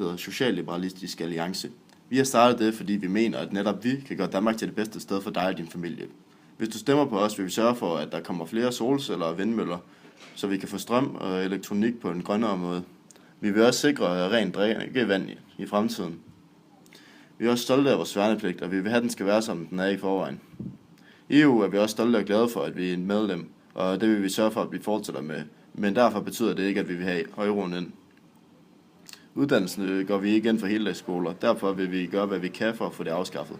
hedder Socialliberalistisk Alliance. Vi har startet det, fordi vi mener, at netop vi kan gøre Danmark til det bedste sted for dig og din familie. Hvis du stemmer på os, vil vi sørge for, at der kommer flere solceller og vindmøller, så vi kan få strøm og elektronik på en grønnere måde. Vi vil også sikre rent drikkevand i fremtiden. Vi er også stolte af vores værnepligt, og vi vil have, at den skal være, som den er i forvejen. I EU er vi også stolte og glade for, at vi er en medlem, og det vil vi sørge for, at vi fortsætter med. Men derfor betyder det ikke, at vi vil have euroen ind. Uddannelsen går vi ikke ind for heldagsskoler, derfor vil vi gøre, hvad vi kan for at få det afskaffet.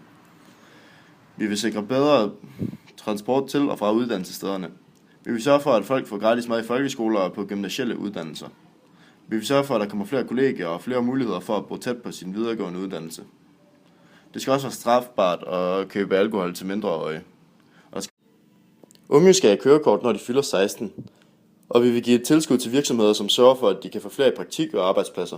Vi vil sikre bedre transport til og fra uddannelsesstederne. Vi vil sørge for, at folk får gratis mad i folkeskoler og på gymnasielle uddannelser. Vi vil sørge for, at der kommer flere kollegier og flere muligheder for at bo tæt på sin videregående uddannelse. Det skal også være strafbart at købe alkohol til mindreårige. Unge skal have kørekort, når de fylder 16. Og vi vil give et tilskud til virksomheder, som sørger for, at de kan få flere i praktik og arbejdspladser.